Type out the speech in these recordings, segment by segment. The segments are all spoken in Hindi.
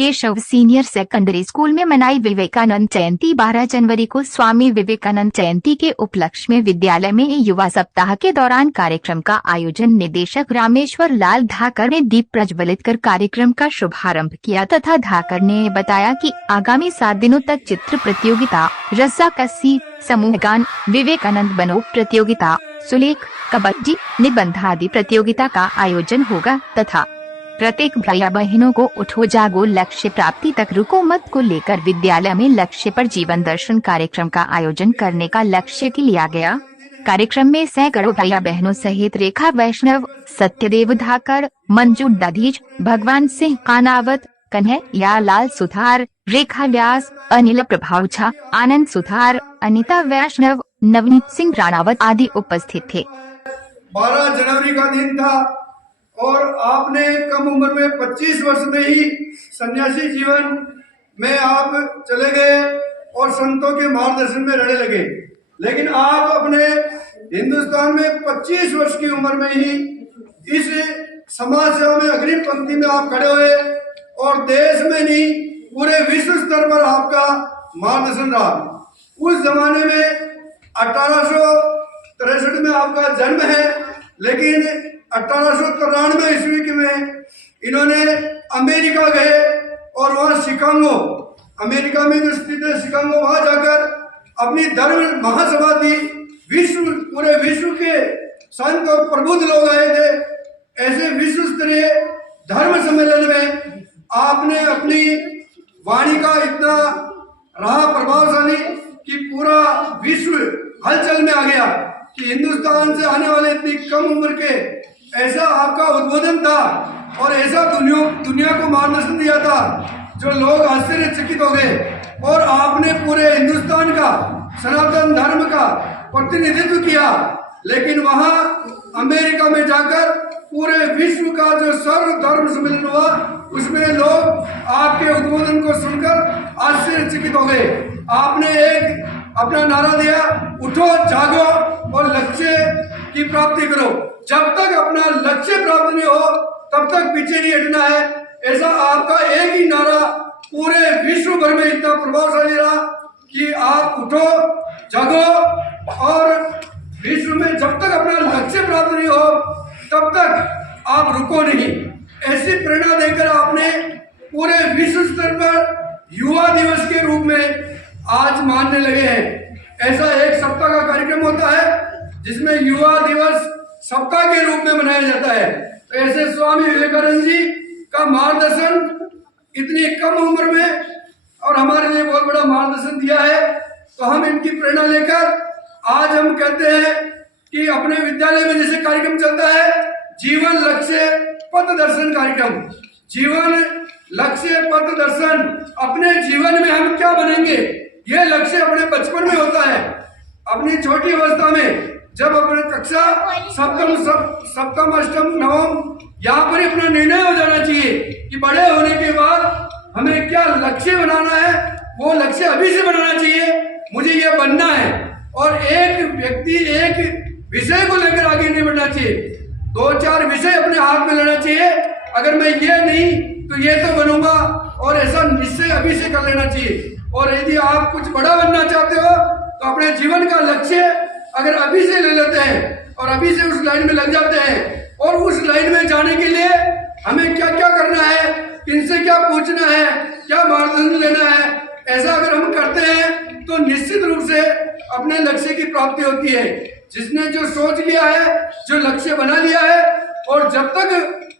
केशव सीनियर सेकेंडरी स्कूल में मनाई विवेकानंद जयंती। 12 जनवरी को स्वामी विवेकानंद जयंती के उपलक्ष्य में विद्यालय में युवा सप्ताह के दौरान कार्यक्रम का आयोजन निदेशक रामेश्वर लाल धाकर ने दीप प्रज्वलित कर कार्यक्रम का शुभारंभ किया तथा धाकर ने बताया कि आगामी 7 दिनों तक चित्र प्रतियोगिता, रस्साकसी, समूह गान, विवेकानंद बनो प्रतियोगिता, सुलेख, कबड्डी, निबंध आदि प्रतियोगिता का आयोजन होगा तथा प्रत्येक भैया बहनों को उठो जागो लक्ष्य प्राप्ति तक रुको मत को लेकर विद्यालय में लक्ष्य पर जीवन दर्शन कार्यक्रम का आयोजन करने का लक्ष्य लिया गया। कार्यक्रम में सैकड़ों भैया बहनों सहित रेखा वैष्णव, सत्यदेव धाकर, मंजू दधीज, भगवान सिंह कानावत, कन्हैया लाल सुथार, रेखा व्यास, अनिल प्रभाव झा, आनंद सुथार, अनिता वैष्णव, नवनीत सिंह राणावत आदि उपस्थित थे। 12 जनवरी का दिन था और आपने कम उम्र में 25 वर्ष में ही सन्यासी जीवन में आप चले गए और संतों के मार्गदर्शन में रहने लगे। लेकिन आप अपने हिंदुस्तान में 25 वर्ष की उम्र में ही इस समाज सेवा में अग्रिम पंक्ति में आप खड़े हुए और देश में नहीं पूरे विश्व स्तर पर आपका मार्गदर्शन रहा। उस जमाने में 1863 में आपका जन्म है, लेकिन 1893 ईस्वी के में इन्होंने अमेरिका गए और वहाँ शिकागो, अमेरिका में जो स्थित है शिकागो, वहाँ जाकर अपनी धर्म महासभा दी। पूरे विश्व के संत और प्रबुद्ध लोग आए थे। ऐसे विश्व स्तरीय धर्म सम्मेलन में आपने अपनी वाणी का इतना रहा प्रभावशाली कि पूरा विश्व हलचल में आ गया कि हिंदुस्तान से आने वाले इतनी कम उम्र के ऐसा आपका उद्बोधन था और ऐसा दुनिया को मार्गदर्शन दिया था जो लोग आश्चर्यचकित हो गए। और आपने पूरे हिंदुस्तान का सनातन धर्म का प्रतिनिधित्व किया। लेकिन वहां अमेरिका में जाकर पूरे विश्व का जो सर्व धर्म सम्मेलन हुआ उसमें लोग आपके उद्बोधन को सुनकर आश्चर्यचकित हो गए। आपने एक अपना नारा दिया, उठो जागो और लक्ष्य की प्राप्ति करो। जब तक अपना लक्ष्य प्राप्त नहीं हो तब तक पीछे नहीं हटना है। ऐसा आपका एक ही नारा पूरे विश्व भर में इतना प्रभावशाली रहा कि आप उठो जागो और विश्व में जब तक अपना लक्ष्य प्राप्त नहीं हो तब तक आप रुको नहीं। ऐसी प्रेरणा देकर आपने पूरे विश्व स्तर पर युवा दिवस के रूप में आज मानने लगे हैं। ऐसा एक सप्ताह का कार्यक्रम होता है जिसमें युवा दिवस सप्ताह के रूप में मनाया जाता है। तो ऐसे स्वामी विवेकानंद जी का मार्गदर्शन इतनी कम उम्र में और हमारे लिए बहुत बड़ा मार्गदर्शन दिया है। तो हम इनकी प्रेरणा लेकर आज हम कहते हैं कि अपने विद्यालय में जैसे कार्यक्रम चलता है जीवन लक्ष्य पथ दर्शन कार्यक्रम, जीवन लक्ष्य पथ दर्शन, अपने जीवन में हम क्या बनेंगे ये लक्ष्य अपने बचपन में होता है। अपनी छोटी अवस्था में जब अपने कक्षा सप्तम अष्टम नवम यहाँ पर अपना निर्णय हो जाना चाहिए कि बड़े होने के बाद हमें क्या लक्ष्य बनाना है, वो लक्ष्य अभी से बनाना चाहिए। मुझे ये बनना है और एक व्यक्ति एक विषय को लेकर आगे नहीं बढ़ना चाहिए। 2-4 विषय अपने हाथ में लेना चाहिए। अगर मैं ये नहीं तो ये तो बनूंगा और ऐसा निश्चय अभी से कर लेना चाहिए। और यदि आप कुछ बड़ा बनना चाहते हो तो अपने जीवन का लक्ष्य अगर अभी से ले लेते हैं और अभी से उस लाइन में लग जाते हैं और उस लाइन में जाने के लिए हमें क्या क्या करना है, किनसे क्या पूछना है, क्या मार्गदर्शन लेना है, ऐसा अगर हम करते हैं तो निश्चित रूप से अपने लक्ष्य की प्राप्ति होती है। जिसने जो सोच लिया है, जो लक्ष्य बना लिया है और जब तक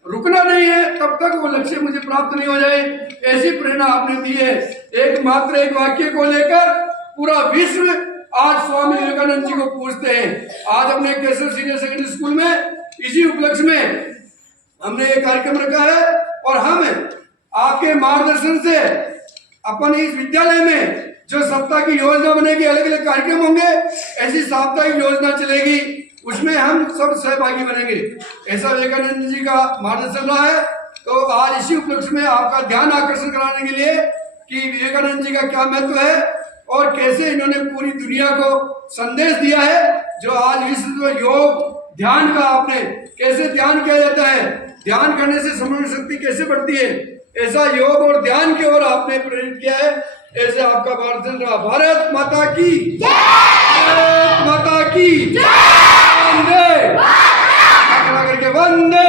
रुकना नहीं है तब तक वो लक्ष्य मुझे प्राप्त नहीं हो जाए, ऐसी प्रेरणा आपने दी है। एक मात्र एक वाक्य को लेकर पूरा विश्व आज स्वामी विवेकानंद जी को पूछते हैं। आज अपने केशव सीनियर सेकेंडरी स्कूल में इसी उपलक्ष्य में हमने एक कार्यक्रम रखा है और हम आपके मार्गदर्शन से अपन इस विद्यालय में जो सप्ताह की योजना बनेगी, अलग अलग कार्यक्रम होंगे, ऐसी साप्ताहिक योजना चलेगी, उसमें हम सब सहभागी बनेंगे। ऐसा विवेकानंद जी का मार्गदर्शन रहा है। तो आज इसी उपलक्ष्य में आपका ध्यान आकर्षण कराने के लिए कि विवेकानंद जी का क्या महत्व है और कैसे इन्होंने पूरी दुनिया को संदेश दिया है। जो आज विश्व योग ध्यान का आपने कैसे ध्यान किया जाता है, ध्यान करने से स्मरण शक्ति कैसे बढ़ती है, ऐसा योग और ध्यान की ओर आपने प्रेरित किया है, ऐसे आपका भारत चल रहा। भारत माता की जय, भारत माता की जय, वंदे करके वंदे।